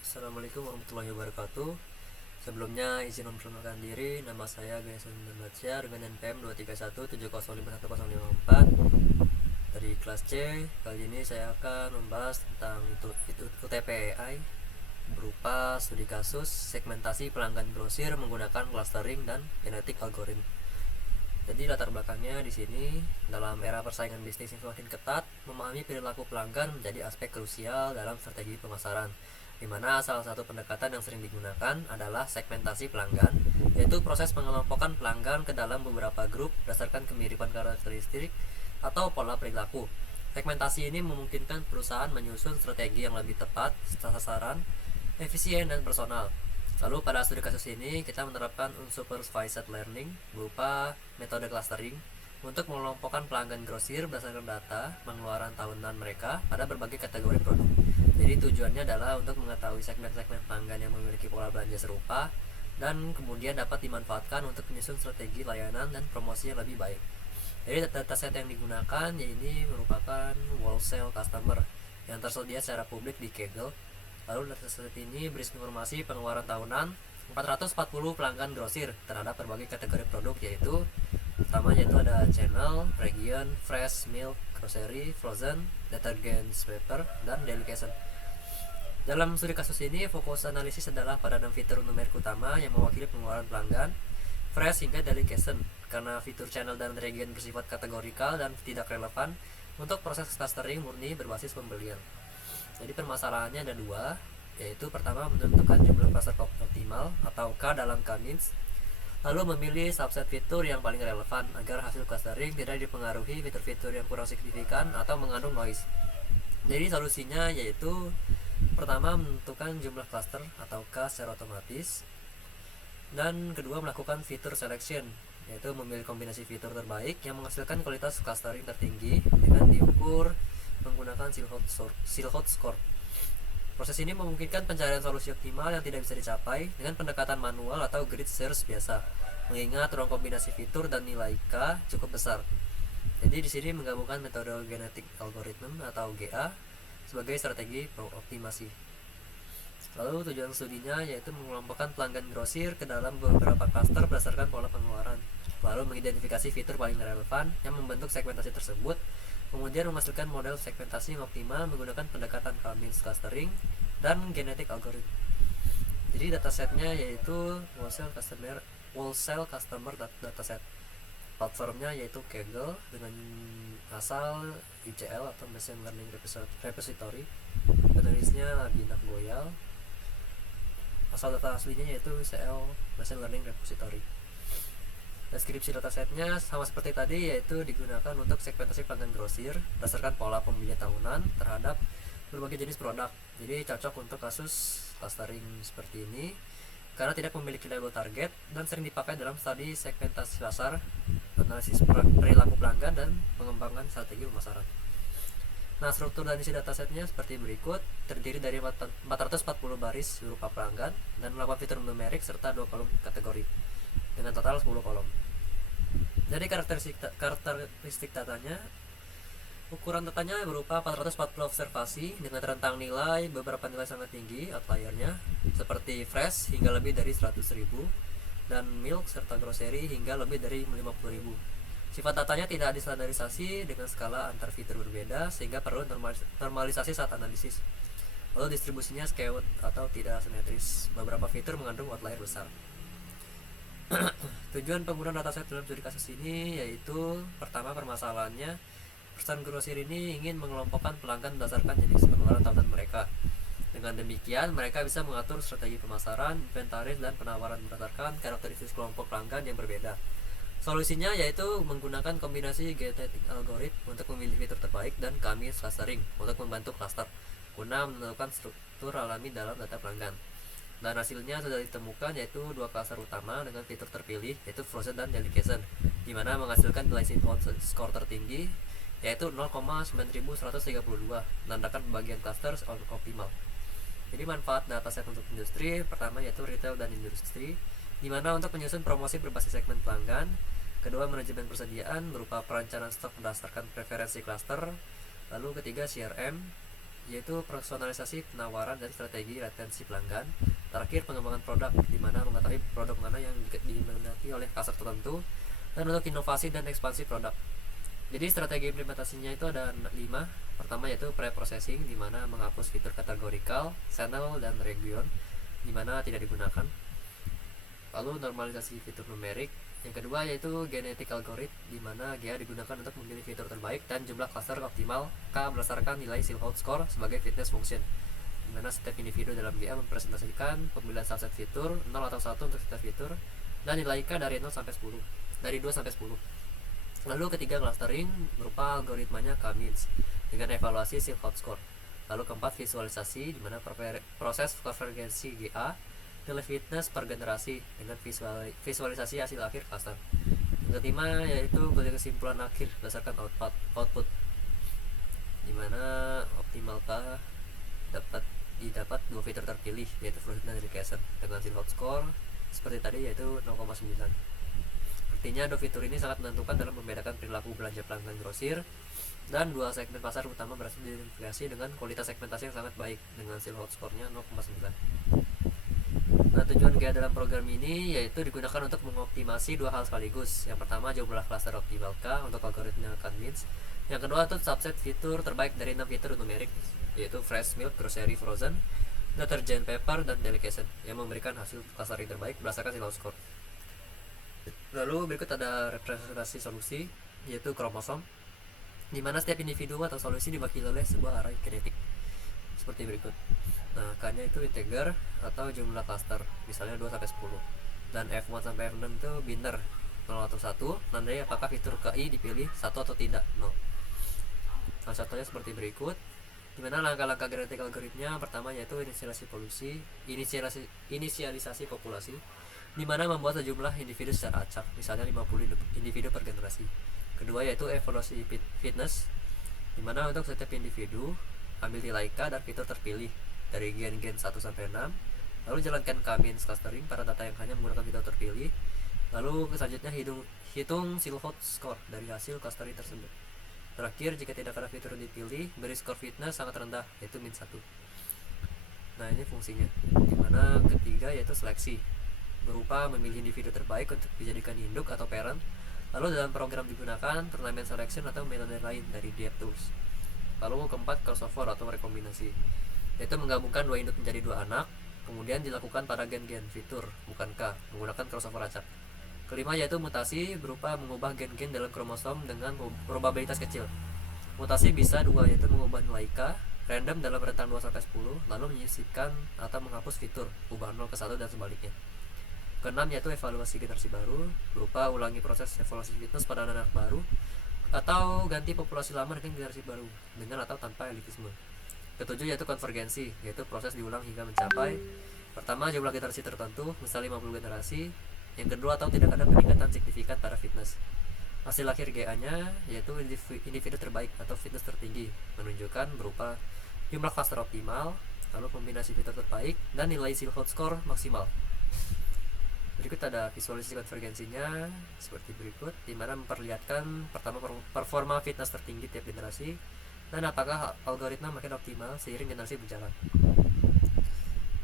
Assalamualaikum warahmatullahi wabarakatuh. Sebelumnya izin memperkenalkan diri, nama saya Ganesan Batsya dengan NPM 231705104 dari kelas C. Kali ini saya akan membahas tentang UTP AI berupa studi kasus segmentasi pelanggan grosir menggunakan clustering dan genetik algoritma. Jadi latar belakangnya di sini, dalam era persaingan bisnis yang semakin ketat, memahami perilaku pelanggan menjadi aspek krusial dalam strategi pemasaran, di mana salah satu pendekatan yang sering digunakan adalah segmentasi pelanggan, yaitu proses pengelompokan pelanggan ke dalam beberapa grup berdasarkan kemiripan karakteristik atau pola perilaku. Segmentasi ini memungkinkan perusahaan menyusun strategi yang lebih tepat, sasaran, efisien, dan personal. Lalu pada studi kasus ini kita menerapkan unsupervised learning berupa metode clustering untuk mengelompokkan pelanggan grosir berdasarkan data pengeluaran tahunan mereka pada berbagai kategori produk. Jadi tujuannya adalah untuk mengetahui segmen-segmen pelanggan yang memiliki pola belanja serupa dan kemudian dapat dimanfaatkan untuk menyusun strategi layanan dan promosi yang lebih baik. Jadi dataset yang digunakan ini merupakan wholesale customer yang tersedia secara publik di Kaggle. Lalu dataset ini berisi informasi pengeluaran tahunan 440 pelanggan grosir terhadap berbagai kategori produk, yaitu pertama yaitu ada channel, region, fresh, milk, grocery, frozen, detergent, paper, dan delicatessen. Dalam studi kasus ini, fokus analisis adalah pada 6 fitur numerik utama yang mewakili pengeluaran pelanggan, fresh hingga delicatessen, karena fitur channel dan region bersifat kategorikal dan tidak relevan untuk proses clustering murni berbasis pembelian. Jadi permasalahannya ada dua, yaitu pertama menentukan jumlah cluster optimal atau K dalam K-means, lalu memilih subset fitur yang paling relevan agar hasil clustering tidak dipengaruhi fitur-fitur yang kurang signifikan atau mengandung noise. Jadi solusinya yaitu pertama menentukan jumlah cluster atau K secara otomatis, dan kedua melakukan fitur selection, yaitu memilih kombinasi fitur terbaik yang menghasilkan kualitas clustering tertinggi dengan diukur menggunakan Silhouette Score. Proses ini memungkinkan pencarian solusi optimal yang tidak bisa dicapai dengan pendekatan manual atau grid search biasa, mengingat ruang kombinasi fitur dan nilai K cukup besar. Jadi di sini menggabungkan metode genetic algorithm atau GA sebagai strategi optimasi. Lalu tujuan studinya yaitu mengelompokkan pelanggan grosir ke dalam beberapa cluster berdasarkan pola pengeluaran, lalu mengidentifikasi fitur paling relevan yang membentuk segmentasi tersebut, kemudian menghasilkan model segmentasi yang optimal menggunakan pendekatan K-means clustering dan genetic algorithm. Jadi datasetnya yaitu wholesale customer dataset. Platformnya yaitu Kaggle dengan asal ICL atau Machine Learning Repository. Penulisnya Binak Goyal. Asal data aslinya yaitu ICL Machine Learning Repository. Deskripsi datasetnya sama seperti tadi, yaitu digunakan untuk segmentasi pelanggan grosir berdasarkan pola pembelian tahunan terhadap berbagai jenis produk. Jadi cocok untuk kasus clustering seperti ini karena tidak memiliki label target dan sering dipakai dalam studi segmentasi pasar, analisis perilaku pelanggan, dan pengembangan strategi pemasaran. Nah, struktur dan isi datasetnya seperti berikut, terdiri dari 440 baris berupa pelanggan dan 8 fitur numerik serta 2 kolom kategori dengan total 10 kolom. Jadi karakteristik datanya, ukuran datanya berupa 440 observasi dengan rentang nilai, beberapa nilai sangat tinggi outliernya seperti fresh hingga lebih dari 100.000 dan milk serta grocery hingga lebih dari 50.000. Sifat datanya tidak distandarisasi dengan skala antar fitur berbeda sehingga perlu normalisasi saat analisis. Lalu distribusinya skewed atau tidak simetris. Beberapa fitur mengandung outlier besar. Tujuan penggunaan dataset dalam studi kasus ini yaitu pertama, permasalahannya perusahaan grosir ini ingin mengelompokkan pelanggan berdasarkan jenis pengeluaran tahunan mereka. Dengan demikian mereka bisa mengatur strategi pemasaran, inventaris, dan penawaran berdasarkan karakteristik kelompok pelanggan yang berbeda. Solusinya yaitu menggunakan kombinasi genetic algorithm untuk memilih fitur terbaik dan K-means clustering untuk membantu cluster guna menentukan struktur alami dalam data pelanggan. Dan hasilnya sudah ditemukan yaitu dua cluster utama dengan fitur terpilih yaitu frozen dan delicatessen, di mana menghasilkan nilai Silhouette Score tertinggi yaitu 0,9132, menandakan pembagian cluster optimal. Jadi manfaat dataset untuk industri, pertama yaitu retail dan industri, di mana untuk menyusun promosi berbasis segmen pelanggan. Kedua, manajemen persediaan berupa perencanaan stok berdasarkan preferensi cluster. Lalu ketiga, CRM yaitu personalisasi penawaran dan strategi retensi pelanggan. Terakhir, pengembangan produk, di mana mengetahui produk mana yang diminati oleh pasar tertentu, dan untuk inovasi dan ekspansi produk. Jadi strategi implementasinya itu ada 5. Pertama yaitu pre-processing, di mana menghapus fitur kategorikal, channel, dan region di mana tidak digunakan. Lalu normalisasi fitur numerik. Yang kedua yaitu genetic algorithm, di mana GA digunakan untuk memilih fitur terbaik dan jumlah cluster optimal K berdasarkan nilai Silhouette score sebagai fitness function, di mana setiap individu dalam GA mempresentasikan pemilihan subset fitur 0 atau 1 untuk setiap fitur, dan nilai K dari 0 sampai 10, dari 2 sampai 10. Lalu ketiga, clustering berupa algoritmanya K-means dengan evaluasi Silhouette score. Lalu keempat, visualisasi, di mana proses konvergensi GA nilai fitness per generasi dengan visualisasi hasil akhir cluster. Yang kelima yaitu kesimpulan akhir berdasarkan output, di mana optimalkah dapat didapat 2 fitur terpilih, yaitu Frozen dan Education dengan Silhouette score seperti tadi yaitu 0,9. Artinya 2 fitur ini sangat menentukan dalam membedakan perilaku belanja pelanggan grosir, dan 2 segmen pasar utama berhasil diidentifikasi dengan kualitas segmentasi yang sangat baik dengan Silhouette score-nya 0,9. Nah, tujuan GA dalam program ini yaitu digunakan untuk mengoptimasi 2 hal sekaligus. Yang pertama, jumlah cluster optimal K untuk algoritma K-means. Yang kedua itu subset fitur terbaik dari 6 fitur numerik, yaitu fresh milk, grocery, frozen, detergent, paper, dan delicatessen, yang memberikan hasil clustering terbaik berdasarkan Silhouette score. Lalu berikut ada representasi solusi, yaitu kromosom, di mana setiap individu atau solusi diwakili oleh sebuah array genetik seperti berikut. Nah, K-nya itu integer atau jumlah cluster, misalnya 2 sampai 10. Dan F1 sampai F6 itu binder, 0 atau 1. Nandai apakah fitur KI dipilih 1 atau tidak, 0. Nah, contohnya seperti berikut. Di mana langkah-langkah genetik algoritmnya pertama yaitu inisialisasi populasi, di mana membuat sejumlah individu secara acak, misalnya 50 individu per generasi. Kedua yaitu evaluasi fitness, di mana untuk setiap individu ambil nilai K dan fitur terpilih dari gen-gen 1 sampai 6, lalu jalankan K-means clustering pada data yang hanya menggunakan fitur terpilih. Lalu selanjutnya hitung Silhouette score dari hasil clustering tersebut. Terakhir, jika tidak ada fitur yang dipilih, beri skor fitness sangat rendah, yaitu min 1. Nah, ini fungsinya. Dimana ketiga yaitu seleksi, berupa memilih individu terbaik untuk dijadikan induk atau parent. Lalu dalam program digunakan turnamen selection atau metode lain dari DevTools. Lalu keempat, crossover atau rekombinasi, yaitu menggabungkan 2 induk menjadi 2 anak, kemudian dilakukan pada gen-gen fitur, bukan K, menggunakan crossover acak. Kelima yaitu mutasi, berupa mengubah gen-gen dalam kromosom dengan probabilitas kecil. Mutasi bisa 2, yaitu mengubah nilai K random dalam rentang 2 sampai 10, lalu menyisipkan atau menghapus fitur, ubah 0 ke 1 dan sebaliknya. Keenam yaitu evaluasi generasi baru, berupa ulangi proses evaluasi fitness pada anak baru, atau ganti populasi lama dengan generasi baru, dengan atau tanpa elitisme. Ketujuh yaitu konvergensi, yaitu proses diulang hingga mencapai pertama jumlah generasi tertentu, misalnya 50 generasi. Yang kedua, atau tidak ada peningkatan signifikan pada fitness. Hasil akhir GA-nya yaitu individu terbaik atau fitness tertinggi, menunjukkan berupa jumlah cluster optimal, lalu kombinasi fitur terbaik, dan nilai Silhouette score maksimal. Berikut ada visualisasi konvergensinya seperti berikut, di mana memperlihatkan pertama performa fitness tertinggi tiap generasi, dan apakah algoritma makin optimal seiring generasi berjalan.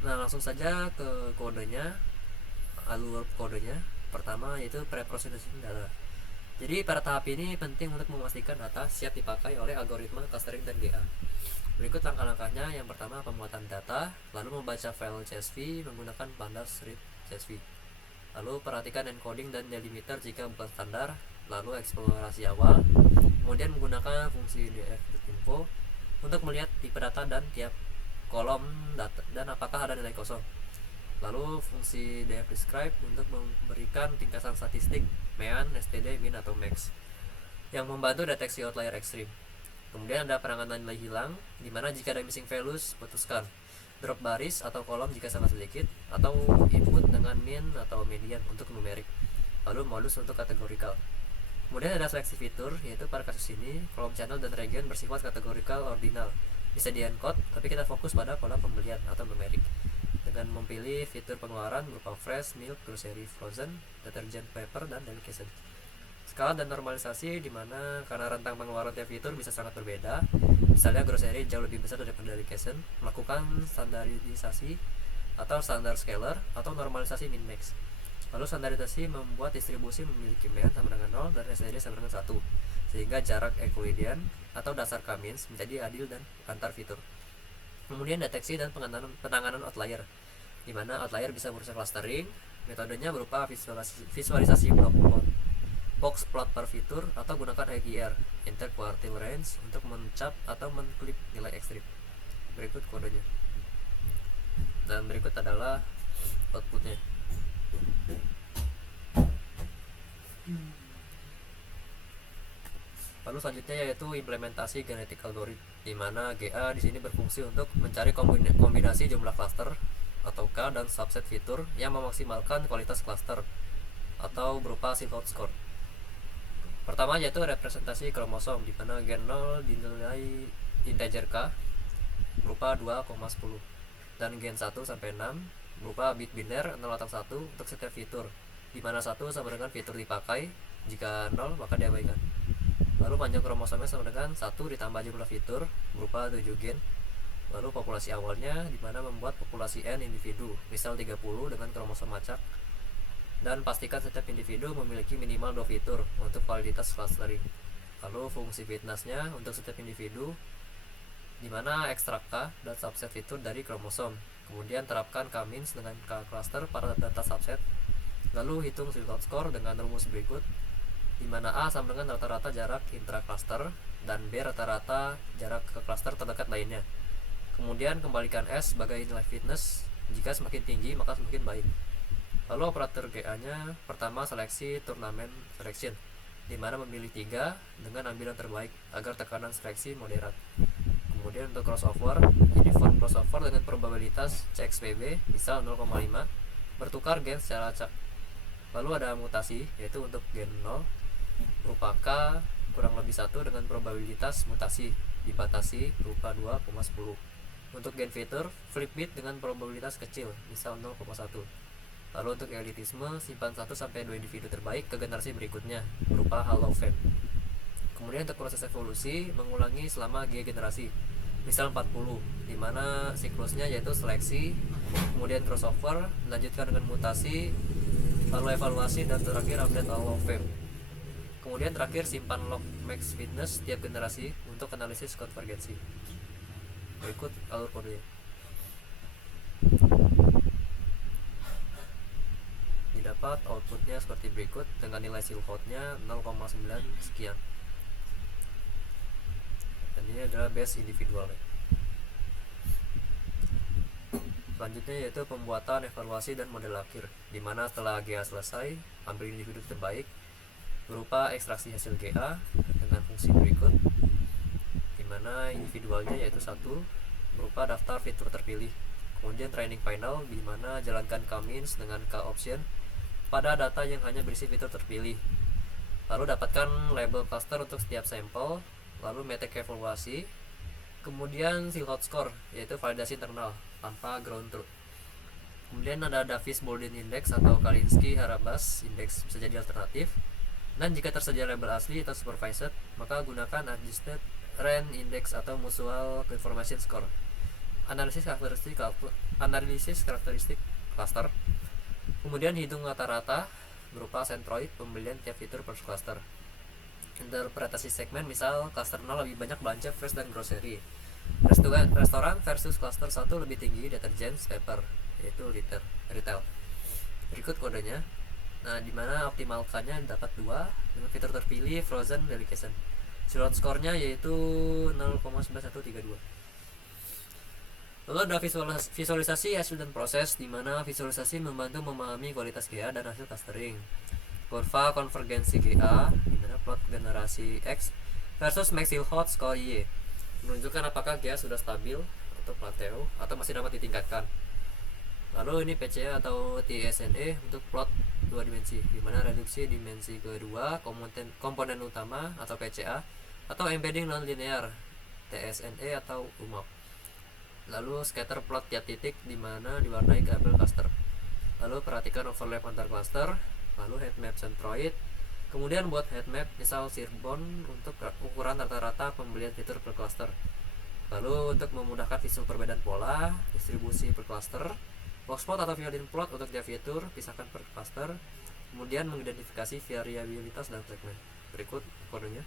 Nah, langsung saja ke kodenya, alur kodenya. Pertama yaitu pre-processing data. Jadi pada tahap ini penting untuk memastikan data siap dipakai oleh algoritma clustering dan GA. Berikut langkah-langkahnya. Yang pertama, pemuatan data, lalu membaca file CSV menggunakan pandas read CSV. Lalu perhatikan encoding dan delimiter jika bukan standar, lalu eksplorasi awal, kemudian menggunakan fungsi df.info untuk melihat tipe data dan tiap kolom data dan apakah ada nilai kosong. Lalu fungsi df.describe untuk memberikan tingkatan statistik mean, std, min, atau max yang membantu deteksi outlier ekstrim. Kemudian ada penanganan nilai hilang, di mana jika ada missing values, putuskan drop baris atau kolom jika sangat sedikit, atau input dengan min atau median untuk numerik, lalu modus untuk kategorikal. Kemudian ada seleksi fitur, yaitu pada kasus ini kolom channel dan region bersifat kategorikal ordinal, bisa di encode, tapi kita fokus pada kolom pembelian atau numerik dengan memilih fitur pengeluaran berupa fresh, milk, grocery, frozen, detergent, paper, dan delicatessen. Skala dan normalisasi di mana karena rentang pengeluaran tiap fitur bisa sangat berbeda. Misalnya grocery jauh lebih besar daripada dedication, melakukan standarisasi atau standar scalar atau normalisasi min max. Lalu standarisasi membuat distribusi memiliki mean sama dengan 0 dan SDD sama dengan 1, sehingga jarak Euclidean atau dasar K-means menjadi adil dan antar fitur. Kemudian deteksi dan penanganan outlier, di mana outlier bisa merusak clustering. Metodenya berupa visualisasi box plot per fitur atau gunakan IQR interquartile range untuk mencap atau menklip nilai ekstrim. Berikut kodenya. Dan berikut adalah outputnya. Lalu selanjutnya yaitu implementasi genetic algorithm, di mana GA di sini berfungsi untuk mencari kombinasi jumlah cluster atau K dan subset fitur yang memaksimalkan kualitas cluster atau berupa Silhouette score. Pertama yaitu representasi kromosom, di mana gen 0 dinilai integer K berupa 2,10 dan gen 1 sampai 6 berupa bit biner 0 atau 1 untuk setiap fitur, di mana 1 sama dengan fitur dipakai, jika 0 maka diabaikan. Lalu panjang kromosomnya sama dengan 1 ditambah jumlah fitur berupa 7 gen. Lalu populasi awalnya, di mana membuat populasi N individu, misal 30 dengan kromosom acak, dan pastikan setiap individu memiliki minimal 2 fitur untuk validitas clustering. Lalu fungsi fitnessnya untuk setiap individu, di mana ekstrak K dan subset fitur dari kromosom. Kemudian terapkan K-means dengan K cluster pada data subset. Lalu hitung Silhouette score dengan rumus berikut, di mana A sama dengan rata-rata jarak intra-cluster dan B rata-rata jarak ke cluster terdekat lainnya. Kemudian kembalikan S sebagai nilai fitness, jika semakin tinggi maka semakin baik. Lalu operator GA-nya, pertama seleksi turnamen selection, di mana memilih 3 dengan ambilan terbaik agar tekanan seleksi moderat. Kemudian untuk crossover, uniform crossover dengan probabilitas CXPB misal 0,5, bertukar gen secara acak. Lalu ada mutasi, yaitu untuk gen 0 berupa K kurang lebih 1 dengan probabilitas mutasi dibatasi berupa 2,10. Untuk gen fitur, flip bit dengan probabilitas kecil, misal 0,1. Lalu untuk elitisme, simpan 1-2 individu terbaik ke generasi berikutnya berupa Hall of Fame. Kemudian untuk proses evolusi, mengulangi selama G generasi, misal 40, di mana siklusnya yaitu seleksi, kemudian crossover, dilanjutkan dengan mutasi, lalu evaluasi, dan terakhir update Hall of Fame. Kemudian terakhir simpan log max fitness tiap generasi untuk analisis konvergensi. Berikut alur kodenya. Didapat outputnya seperti berikut dengan nilai Silhouette-nya 0,9 sekian. Dan ini adalah base individual. Selanjutnya yaitu pembuatan evaluasi dan model akhir, di mana setelah GA selesai, ambil individu terbaik berupa ekstraksi hasil GA dengan fungsi berikut, di mana individualnya yaitu 1 berupa daftar fitur terpilih. Kemudian training final, di mana jalankan K-means dengan K-option pada data yang hanya berisi fitur terpilih. Lalu dapatkan label cluster untuk setiap sampel, lalu metek evaluasi, kemudian Silhouette score, yaitu validasi internal tanpa ground truth. Kemudian ada Davis-Bouldin index atau Kalinski-Harabas index bisa jadi alternatif. Dan jika tersedia label asli atau supervised, maka gunakan adjusted range index atau mutual confirmation score. Analisis karakteristik cluster. Kemudian hitung rata-rata berupa centroid pembelian tiap fitur per cluster. Interpretasi segmen, misal cluster 0 lebih banyak belanja fresh dan grocery. Restoran versus cluster 1 lebih tinggi deterjen paper, yaitu retail. Berikut kodenya. Nah, dimana optimalkannya dapat 2 dengan fitur terpilih frozen delication. Silhouette score-nya yaitu 0,9132. Lalu ada visualisasi hasil dan proses, di mana visualisasi membantu memahami kualitas GA dan hasil clustering. Kurva konvergensi GA, di mana plot generasi X versus max Silhouette score Y, menunjukkan apakah GA sudah stabil atau plateau atau masih dapat ditingkatkan. Lalu ini PCA atau TSNE untuk plot 2 dimensi, di mana reduksi dimensi kedua komponen utama atau PCA, atau embedding non-linear TSNE atau UMAP. Lalu scatter plot tiap titik, di mana diwarnai kabel cluster. Lalu perhatikan overlap antar cluster. Lalu heat map centroid. Kemudian buat heat map, misal Seaborn untuk ukuran rata-rata pembelian fitur per cluster. Lalu untuk memudahkan visual perbedaan pola, distribusi per cluster, boxplot atau violin plot untuk tiap fitur, pisahkan per cluster. Kemudian mengidentifikasi variabilitas dan segmen. Berikut kodenya.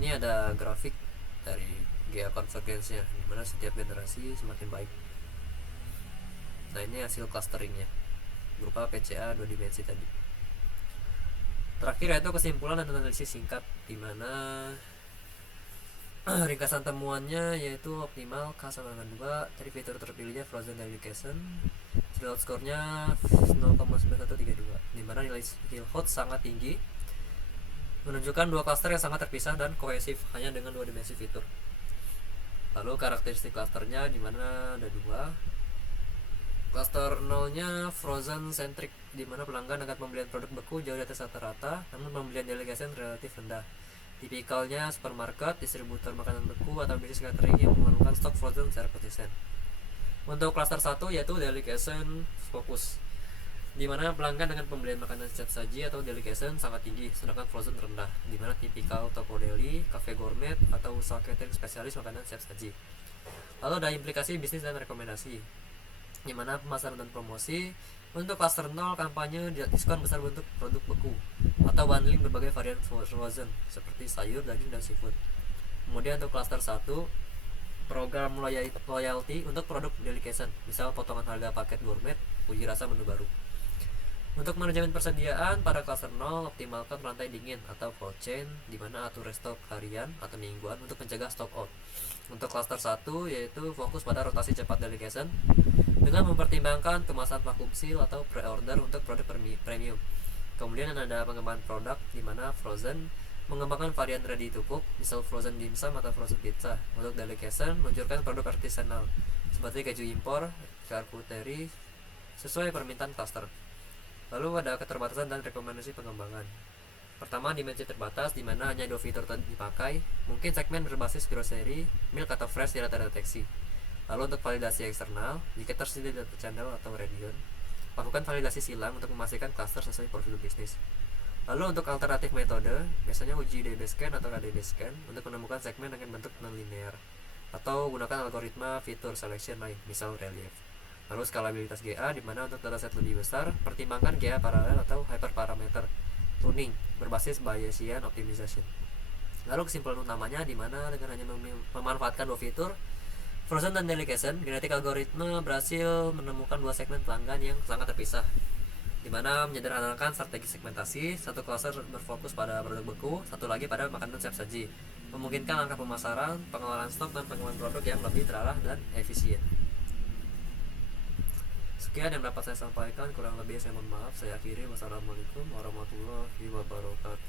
Ini ada grafik dari GA convergence-nya, dimana setiap generasi semakin baik. Nah, ini hasil clusteringnya berupa PCA 2 dimensi tadi. Terakhir yaitu kesimpulan dan analisis singkat, dimana ringkasan temuannya yaitu optimal K sama dengan 2 dari fitur terpilihnya Frozen Delegation, threshold score-nya 0,9132, dimana nilai Hilbert sangat tinggi, menunjukkan dua cluster yang sangat terpisah dan kohesif hanya dengan 2 dimensi fitur. Lalu karakteristik clusternya dimana ada 2. Cluster 0-nya Frozen centric, dimana pelanggan akan pembelian produk beku jauh di atas rata-rata, namun pembelian delegation relatif rendah. Tipikalnya supermarket, distributor makanan beku, atau bisnis catering yang memerlukan stok frozen secara konsisten. Untuk cluster 1 yaitu delegation fokus, dimana pelanggan dengan pembelian makanan siap saji atau delegation sangat tinggi, sedangkan frozen rendah, dimana tipikal toko deli, cafe gourmet, atau usaha catering spesialis makanan siap saji. Lalu ada implikasi bisnis dan rekomendasi, dimana pemasaran dan promosi. Untuk cluster 0, kampanye diskon besar untuk produk beku atau bundling berbagai varian frozen seperti sayur, daging, dan seafood. Kemudian untuk cluster 1, program loyalty untuk produk delegation, misal potongan harga paket gourmet, uji rasa menu baru. Untuk manajemen persediaan, pada cluster 0 optimalkan rantai dingin atau cold chain, dimana atur restock harian atau mingguan untuk mencegah stock out. Untuk cluster 1 yaitu fokus pada rotasi cepat delegation dengan mempertimbangkan kemasan vacuum seal atau pre-order untuk produk premium. Kemudian ada pengembangan produk, dimana Frozen mengembangkan varian ready to cook, misal frozen dimsum atau frozen pizza. Untuk delegation meluncurkan produk artisanal seperti keju impor, charcuterie sesuai permintaan cluster. Lalu ada keterbatasan dan rekomendasi pengembangan. Pertama, dimensi terbatas, dimana hanya 2 fitur dipakai. Mungkin segmen berbasis grocery, milk atau fresh tidak terdeteksi. Lalu untuk validasi eksternal, jika tersedia data channel atau Radeon, lakukan validasi silang untuk memastikan cluster sesuai profil bisnis. Lalu untuk alternatif metode, biasanya uji DB-scan atau KDB-scan untuk menemukan segmen dengan bentuk non-linear, atau gunakan algoritma fitur selection lain, misal relief. Lalu skalabilitas GA, dimana untuk dataset lebih besar, pertimbangkan GA paralel atau hyperparameter tuning berbasis Bayesian optimization. Lalu kesimpulan utamanya, dimana dengan hanya memanfaatkan 2 fitur Frozen dan delegation, genetik algoritma berhasil menemukan 2 segmen pelanggan yang sangat terpisah, dimana menyederhanakan strategi segmentasi. Satu cluster berfokus pada produk beku, satu lagi pada makanan siap saji, memungkinkan langkah pemasaran, pengelolaan stok, dan pengembangan produk yang lebih terarah dan efisien. Sekian yang dapat saya sampaikan, kurang lebih saya mohon maaf. Saya akhiri. Wassalamualaikum warahmatullahi wabarakatuh.